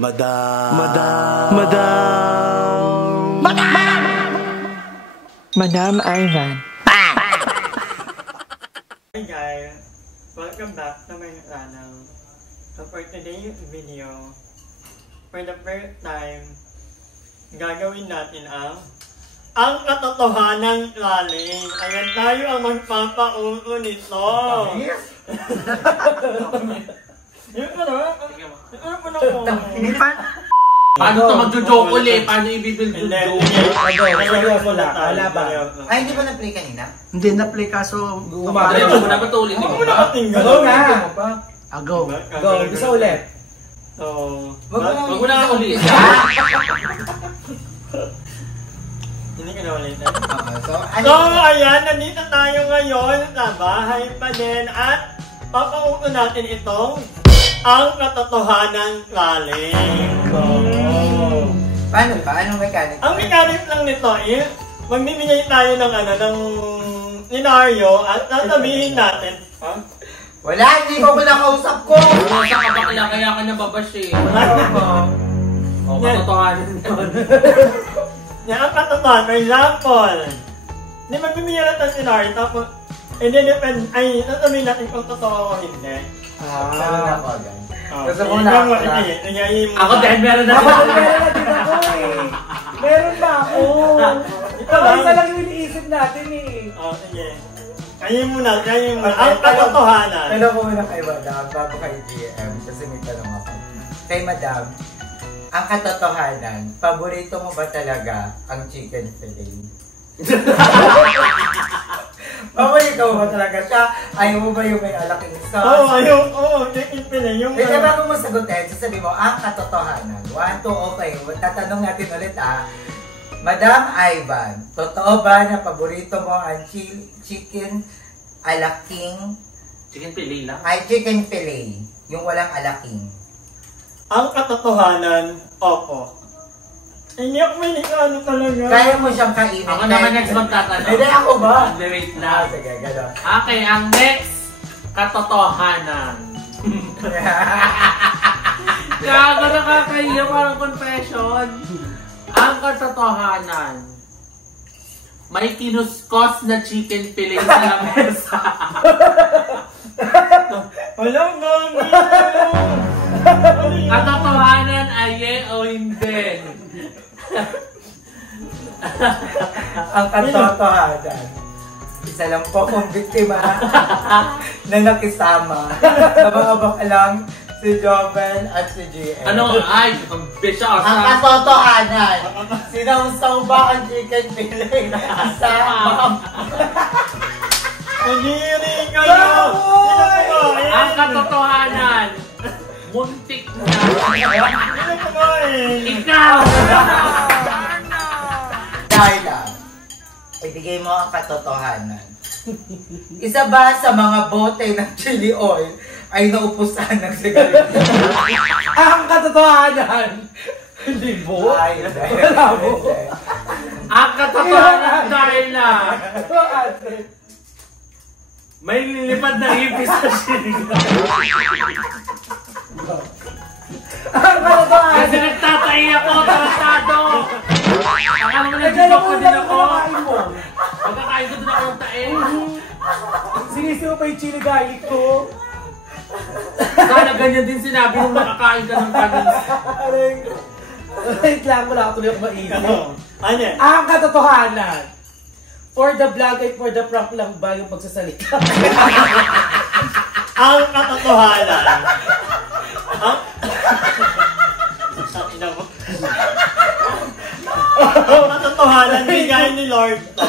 Madam. Madam Ivan. Hi guys, welcome back to my channel. So for today's video, for the first time, gagawin natin ang katotohanan challenge. Ayan, tayo ang magpapauso nito. Yun ka na? Ano pa na ko? Paano ito magjo-joke Paano i-build yung joke? Wala ba? Ay, hindi ba na-play kanina? Hindi na-play kaso Diretso mo na ba ito ulit? Ako mo nakatinggal. Go na! Go. Go, isa ulit. So, Wag mo na ulit. hindi ka na ulit. So, So, ayan, nandito tayo ngayon sa bahay pa din at papauto natin itong ang katotohanan challenge. So, paano ba? Anong mechanic? ang mechanics lang nito is, magbibigay tayo ng ng scenario at sasabihin natin. Ha? Wala, hindi ko pinakausap ko! Nasa ka bakla kaya ka nababash eh. O, katotohanan yun. Yan ang katotohanan. For example, hindi magbibigay natin ng scenario tapos, depend, sasabihin natin kung totoo o hindi. Meron ako agad. Gusto mo Ikaw, na. Ako din, meron na. Meron na din ako eh. Meron ba ako? Ito lang. Isa lang yung iniisip natin eh. Sige. Kayo muna. Ang katotohanan. Tanong ko muna kay Madam, bago kay GM, kasi may tanong ako. Kay Madam, ang katotohanan, paborito mo ba talaga ang chicken fillet? Paborito mo ba talaga siya? Ayaw mo ba yung may alaking sauce? Chicken fillet. Kaya bago mo sagutin, sasabihin mo, ang katotohanan. 1, 2, okay. Tatanong natin ulit Madam Ivan, totoo ba na paborito mo ang chicken alaking? Chicken fillet lang. Ay, chicken fillet. Yung walang alaking. Ang katotohanan, opo. Hindi ako may talaga. Kaya mo siyang kainin. Ako naman next magtatanong. Hindi ako ba? Wait lang. Sige, gano'n. Okay, ang next katotohanan. Gago, nakakahiya, parang confession. Ang katotohanan, may kinuskos na chicken fillet sa lamesa. Walang gami! Katotohanan ay o hindi. Ang katotohanan. Isa lang po kung biktima na nakisama sa mga bakalang si Joven at si GM. Ano? Ay, ang bisya. Ang katotohanan, sinausaw ba ang chicken fillet sa mga... Nagiri kayo! Ang katotohanan, muntik na. Ikaw! Darla, ibigay mo ang katotohanan. Isa ba sa mga bote ng chili oil ay naupusan ng sigarilyo? Ang katotohanan! Hindi mo? Ay, hindi. Ang katotohanan, Darla, may lilipad na ipis sa sinigang. Ang katotohanan! Kasi nagtatay ako, tarantado! Akala mo nag-joke ka din ako? Pagkakain ko din ako ng tae. Sinisiw pa yung chili garlic ko. Sana ganyan din sinabi nung makakain ka ng kanis. Wait lang, wala ako tuloy ako maisip. Ano? Ang katotohanan. For the vlog ay for the prank lang ba yung pagsasalita? Ang katotohanan. Ang katotohanan, bigay ni Lord to.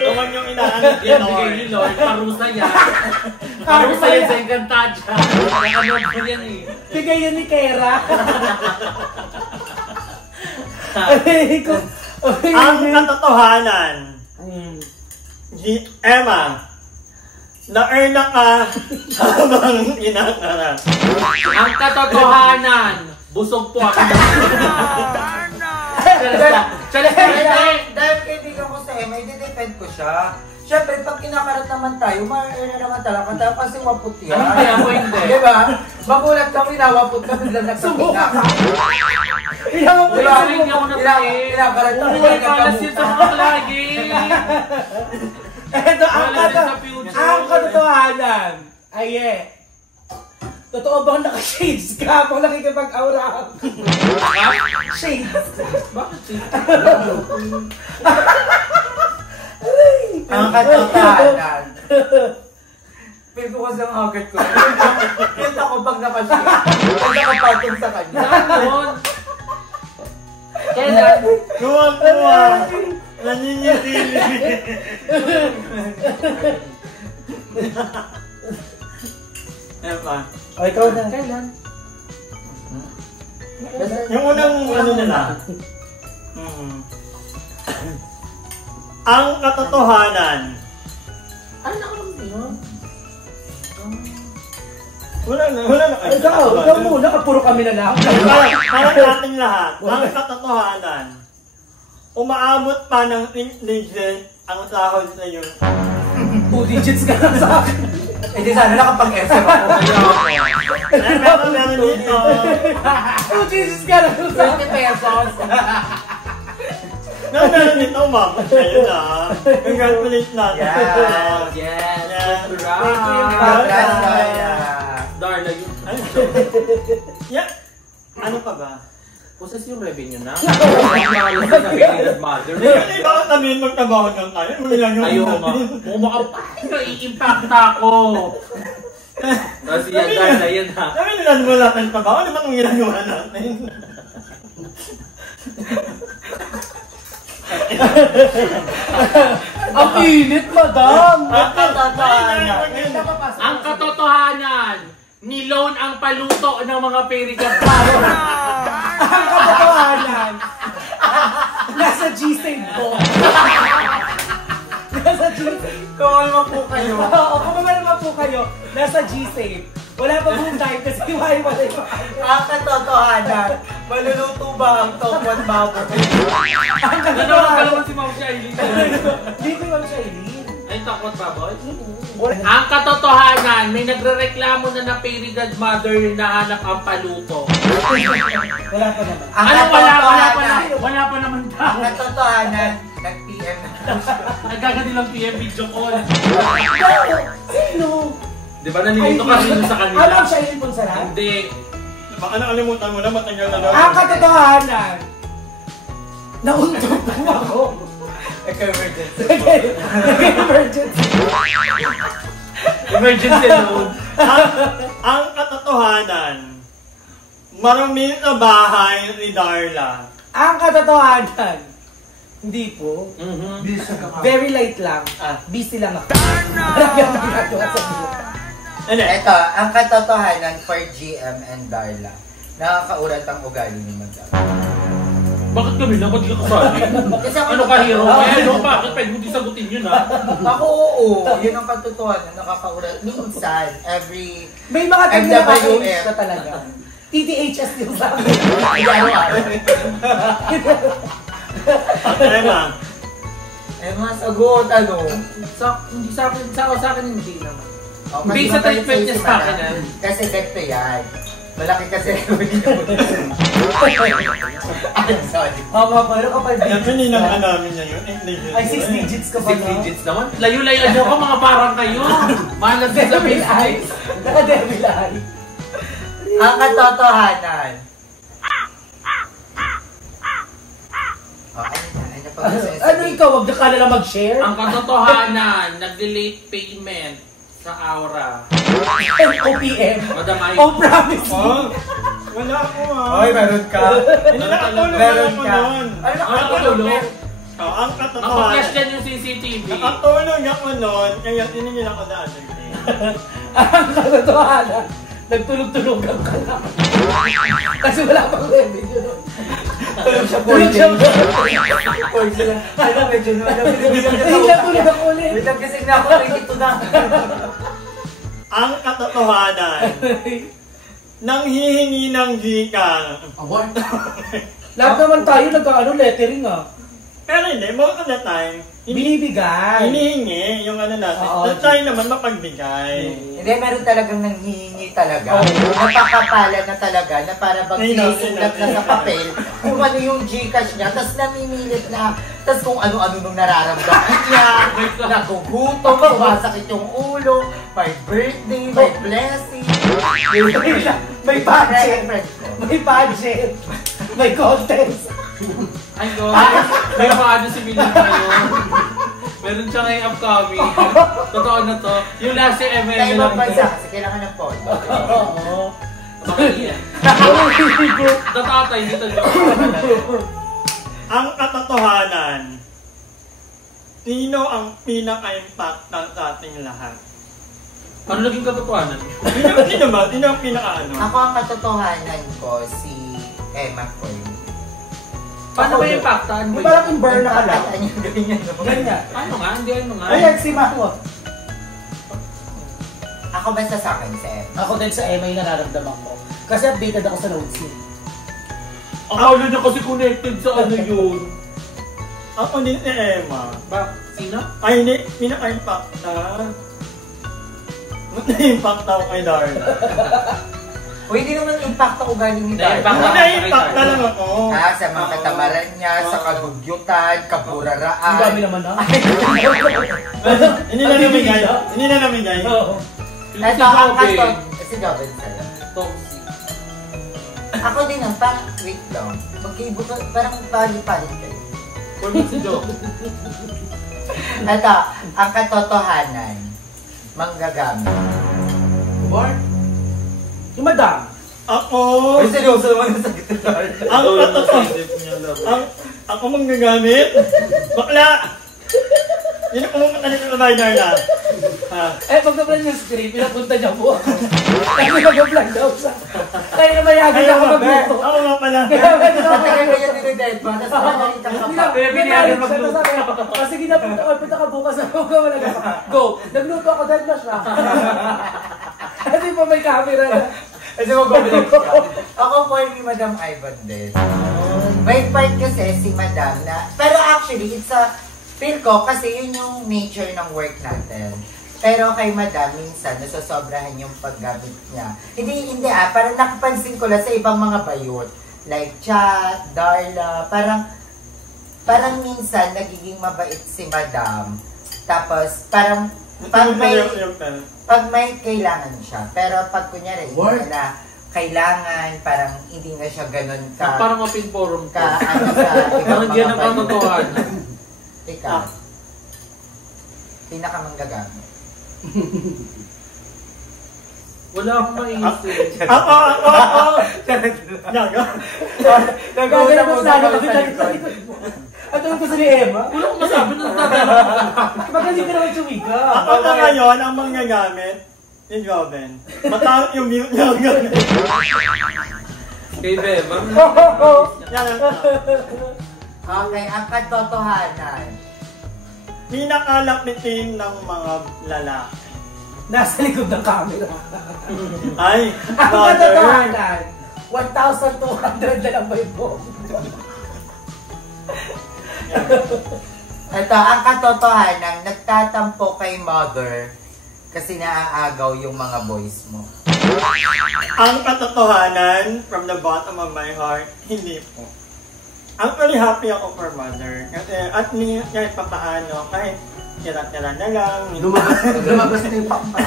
Naman yung inaanap ni Yan, Lord. bigay ni Lord. Parusa yan. Parusa yan sa Encantadia. Nakanood ko yan eh. Bigay yun ni Kera. Ang katotohanan. Emma, na-earn na ka habang inakarap. Ang katotohanan, busog po ako. Dahil kaibigan ko sa Emma, i-defend ko siya. Siyempre, pag kinakarat naman tayo, na naman talaga tayo kasi wapot yan. Hindi ako hindi. Diba? Magulat kami na wapot kami lang nagsapinak. Diba? Hindi ako natin. Kinakarat kami Uy, lang malas yun sa mga lagi. Ito, ang katotohanan. Aye. Totoo bang naka-shades ka pag nakikipag-aura? Shades. Bakit shades? Ang katotohanan. Pwede ko kasi ang agad ko. Yun ako pag naka-shades. Pag nakapatong sa kanya. Saan yun? Kailan? Tuwa! Naninilig! Ayan pa. O, ikaw na. Kailan? Yung unang ano nila. Ang katotohanan. Ano na ako yun? Wala na. Ikaw muna, puro kami na lang. Parang natin lahat. Ang katotohanan. Umaabot pa ng legend ang sahod sa iyo. 2 digits ka lang sa akin. Eh di sana nakapag-SM ako. Meron dito. 2 digits ka lang sa akin. 20 pesos. Meron dito, ma'am. Ayun na. Congratulations natin. Yes. Yes. Thank you, Congrats, Darla. Darla yun. Yeah. Ano pa ba? Pusas yung revenue na. Mahalas na sa mother. Hindi ba sabihin magtrabaho ng tayo? Ayaw nga. Mumakapay, nai-impact ako. Kasi yan, Darla yun ha. Sabi nila wala tayong trabaho. Ano ba itong ginagawa natin? Ang init, madam! Ang katotohanan. Ang katotohanan, niloan ang paluto ng mga perigat. Ang katotohanan. Nasa G-Save ko. Nasa G-Save. Kung ano po kayo. Oo, kung naman po kayo, nasa G-Save. Wala pa pong time kasi hiwa-hiwalay pa. Ang katotohanan. Maluluto ba ang tokwan baboy? Ang Nanonood ka katotohanan. naman si Ma'am Shailene. Dito yung Shailene. Ay, takot ba, boy? Ang katotohanan, may nagre-reklamo na perigat mother na hanap ang paluto. Wala pa naman. Ang Ano, katotohanan. wala pa naman Ang daw. katotohanan. Nag-PM na. Nagkagadi lang PM video call. Sino? Di ba nandito kasi yun sa kanila? Ano ang Shailene Ponsalan? Hindi. Baka nakalimutan mo na, matagal na daw. Ang katotohanan. Nauntog po ako. Emergency. Emergency. Emergency loan. Ang katotohanan. Marami na bahay ni Darla. Ang katotohanan. Hindi po. Bisa ka nga. Very light lang. Busy lang ako. Marami ang nagagawa sa buhay. Ano? Ito, ang katotohanan for GM and Darla. Nakakaurat ang ugali ni Madam. Bakit kami lang? Ba't di ka kasali? Kasi ako Ano ka, hero? Ano? Bakit? Pwede mo di sagutin yun, ha? Ako oo. Yun ang katotohanan. Nakakaurat. Minsan, every... May mga time na MWF. nakakainis ka talaga. TTHS yung sa akin. Ano ba? Eh mga sagot, ano? Hindi sa akin, sa akin hindi naman. Oh, Based sa treatment niya sa akin, ah. Kasi dekto yan. Malaki kasi. I'm sorry. Mama, pero kapag Napininang ka namin niya yun. ay 6 digits ka pa 6 digits naman. Layo-layo nyo ko, mga parang kayo. Malas din sa Devil eyes. Facebook. Naka-devil eye. Ang katotohanan. Oh, ano pa gusto yung Ano sabihin? ikaw? Wag ka na lang mag-share? Ang katotohanan, nag-delete payment sa Aura. OPM. Madam Ay. Oh, promise me. Oh, wala ako ah. Oy, meron ka. Hindi nakatulog Meron ako ka. nun. Ano Ano nakatulog? tulog? Oh, ang Naka-flash katotohanan. dyan yung CCTV. Nakatulog ako nun, kaya tinigil ako the other day. Ang katotohanan. Nagtulog-tulogan ka lang. Kasi wala pang revenue nun. Tulog siya Tulog siya. Poison. Ano medyo naman. Bigla tulog ako ulit. Wait lang kasi na ako. Ito na. Ang katotohanan, nang hihingi ng gikan. Lahat naman tayo nagka-lettering ah. Pero hindi, most of the time, Binibigay. hinihingi yung ano natin. Oo. At tayo naman mapagbigay. Hindi, meron talagang nanghihingi talaga. Napakapala na talaga na para bang sinusulat na sa papel kung ano yung Gcash niya, tapos namimilit na, tapos kung ano-ano nung nararamdaman niya, nagugutom, sumasakit yung ulo, may birthday, may blessing. May budget. May budget. May contest. Ay, go. May paano si Millie ngayon. Meron siya ngayong upcoming. Totoo na to. Yung last year, Sa ibang bansa, kasi kailangan ng photo. Oo. Tatatay dito. Ang katotohanan, sino ang pinaka-impact ng ating lahat? Ano naging katotohanan? Sino ba? Sino ang pinaka-ano? Ako ang katotohanan ko, si Emma Coy. Paano ba yung impactan? Yung parang in-burn na ka lang. Ano yung ganyan? Ganyan. Ano nga? Hindi ano nga. Ayan, si Mako. Ako basta sa akin, si Emma. Ako din sa Emma yung nararamdaman ko. Kasi updated ako sa notes niya. Akala niya kasi connected sa ano yun. Ako din si Emma. Ba? Sino? Ay, hindi. Pinaka-impact na. Na-impact ako kay Darla. Uy, hindi naman impact ako galing ni Darla. Na-impact na lang ako. Sa mga katamaran niya, sa kadugyutan, kaburaraan. Ang dami naman ha? Hindi na namigay. Hindi na namigay. Oo. Ito ang katot. Si Joven sa'yo. Toxic. Ako din ang parang, wait lang. Magkaibo ka, parang palit-palit kayo. For me si Joe. Ito, ang katotohanan. Manggagamit. Born? Yung madam. Ako, Uy, seryoso naman yung sagot ni Darla. ang katotohanan. Ako manggagamit. Bakla! Yun ang pumunta nito sa bahay, Darla. Pag na-plan yung script, pinapunta niya po ako. Kasi nag-vlog daw sa... Kaya na mayagin ako magluto. Ako nga pala. Matagal ko yung dinidate mo, tapos panalit ang kapag. Binayagan magluto. Kasi ginapunta ko, punta ka bukas ako wala ka. Go! Nagluto ako, dead na siya. Kasi pa may camera na. Kasi mag-vlog siya. Ako po ni Madam Ivan din. May part kasi si Madam na... Pero actually, it's a... Feel ko kasi yun yung nature ng work natin. Pero kay Madam, minsan nasasobrahan yung paggamit niya. Hindi parang nakapansin ko lang sa ibang mga bayot. Like Chat, Darla, parang minsan nagiging mabait si Madam. Tapos parang pag may kailangan siya. Pero pag kunyari, hindi na kailangan, parang hindi na siya ganun ka. Parang open forum ka ano sa ibang mga mga katotohanan. Ikaw. Pinakamanggagamit. Wala akong maisip. Ako! Nag-uusap mo sa At ano gusto ni Emma? Wala akong masabi na natadala ko. Magaling ka naman chumika. Ako na ngayon ang manggagamit ni Joven. Matawag yung mute niya ang gamit. Kay Beba. Okay, ang katotohanan. Pinakalapitin ng mga lalaki. Nasa likod ng camera. Ay, Ang mother. katotohanan, 1,200 na lang ba yung phone? Ito, ang katotohanan, nagtatampo kay mother kasi naaagaw yung mga boys mo. Ang katotohanan, from the bottom of my heart, hindi po. Actually, happy ako for mother. Kasi at least, kahit papaano, kahit tira-tira na lang. Lumabas na yung papa.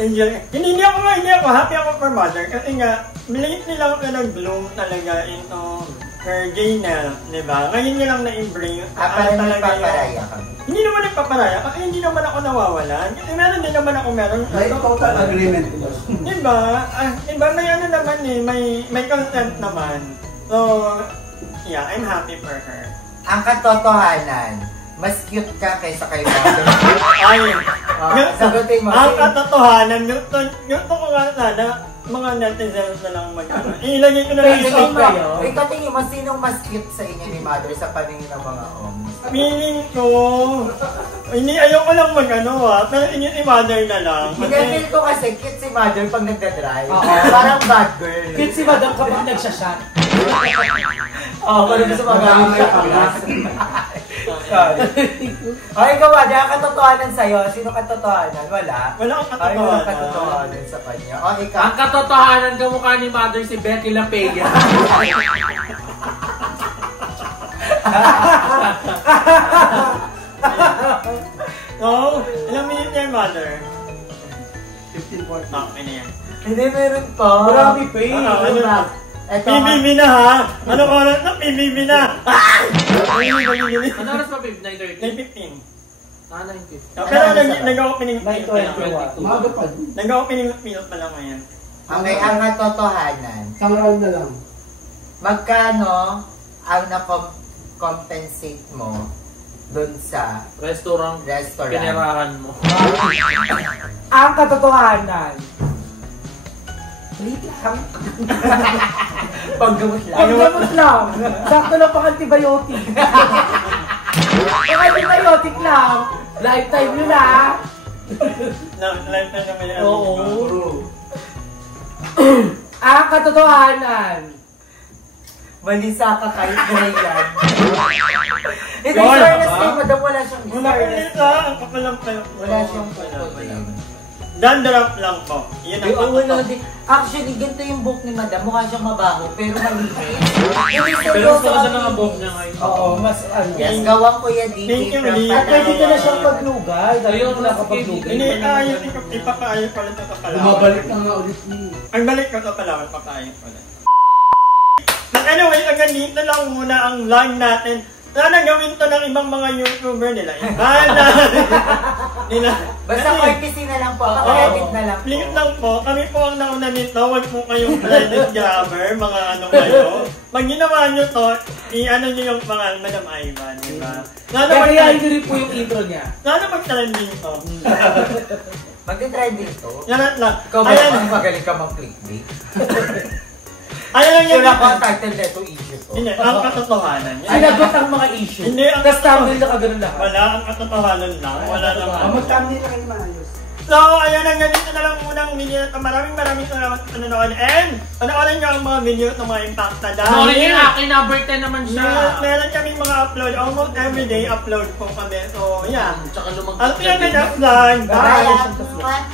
Hindi ako happy ako for mother. Kasi nga, lately lang ako nag-bloom talaga into her gayness, di ba? Ngayon niya lang na-embrace. Parang nagpaparaya ka. Hindi naman nagpaparaya, kasi hindi naman ako nawawalan. Kasi meron din naman ako May total agreement ko. Diba? Diba, may ano naman eh, may consent naman. So, yeah, I'm happy for her. Ang katotohanan, mas cute ka kaysa kay mother. Ay, sagutin mo. ang katotohanan, gusto ko nga sana, mga netizens na lang mag-ano. Ilagay ko na lang Facebook ito. kayo? Ikaw tingin mo, sinong mas cute sa inyo ni mother sa paningin ng mga oms? Feeling ko, ayoko lang mag-ano pero inyo si mother na lang. Hinapil ko kasi cute si mother pag nagdadrive. Oo. Parang bad girl. Cute si Madam kapag nagsashot. Parang gusto magaling sa Ay, ikaw ba? Ang katotohanan sa'yo? Sino katotohanan? Wala? Wala akong Ay, wala katotohanan. katotohanan sa kanya. O, ikaw. Ang katotohanan kamukha ni Mother si Becky Lapea. No, ilang minute na yung mother? 15-14. Okay na yan. Hindi, meron pa. Marami pa eh. Ano na? Ito, Pimimi na ha! Ano ko oras na? Pimimi na! Ano oras pa, babe? 9:30? 9:15. 9:50. Pero nag-opening May pa lang. 21. Maaga pa. Nag-opening pa lang ngayon. okay, ang katotohanan. Isang round na lang. Magkano ang na-compensate mo dun sa Restaurant. restaurant? Pinirahan mo. Ang katotohanan. Wait lang. Paggamot lang. Paggamot lang. Sakto lang pang antibiotic. Pang antibiotic lang. Lifetime yun ah. Lifetime na may Oo. Ang katotohanan. Malisa ka kahit na yan. Hindi, Yun, fairness ba? kay madam, wala siyang Wala ko fairness. nito, ang kapalang pala. Wala siyang puputin. Dandarap lang po. Iyan ang Oo, wala katotohanan. din. Actually, ganito yung book ni madam. Mukha siyang mabaho, pero malinis. Pero gusto ko sa mga buhok niya ngayon. Oo, mas ano. Yes, gawang Kuya Diki Thank you, from Lee. At pwede ka na siyang Palawan. paglugay. Dahil Ayun, wala ka paglugay. Hindi, ayun, ipakaayos pala ito sa Palawan. Bumabalik na nga ulit niya. Ang balik ko sa Palawan, pakaayos pala. But anyway, hanggang dito lang muna ang live natin. Sana gawin to ng ibang mga YouTuber nila. Iba na. nila. Basta Kasi, courtesy na lang po, paka-edit na lang po. please lang po, kami po ang nauna nito. Huwag po kayong credit grabber, mga ano kayo. Pag ginawa nyo to, i-ano nyo yung pangalan, Madam Ivan, di ba? Sana Kaya mag-trending. hindi rin po yung intro niya. Sana mag-trending to. Mag-try dito. Yan lang. Ikaw ba Ayan, naman magaling ka mag-clickbait? ayan lang Yun yan. ako ang title na ito issue ko. Hindi, ang katotohanan. Sinagot ang mga issue. Hindi, ang Tapos thumbnail na kagano'n lahat. Wala, ang katotohanan lang. Wala naman. Mag-thumbnail na kayo maayos. So, ayun ang ganito na lang munang video na ito. Maraming salamat sa panonood. And, panoorin nyo ang mga video ng mga Impacta. Ano rin yung akin, number 10 naman siya. Meron kaming mga upload. Almost everyday upload po kami. So, yeah. Tsaka lumagpas I'll see you in the next vlog. Bye!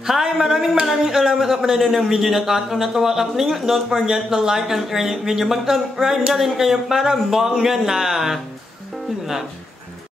Hi! Maraming salamat sa panonood ng video na ito. At kung natuwa ka, please don't forget to like and share the video. Mag-subscribe na rin kayo para bongga na. Yun lang.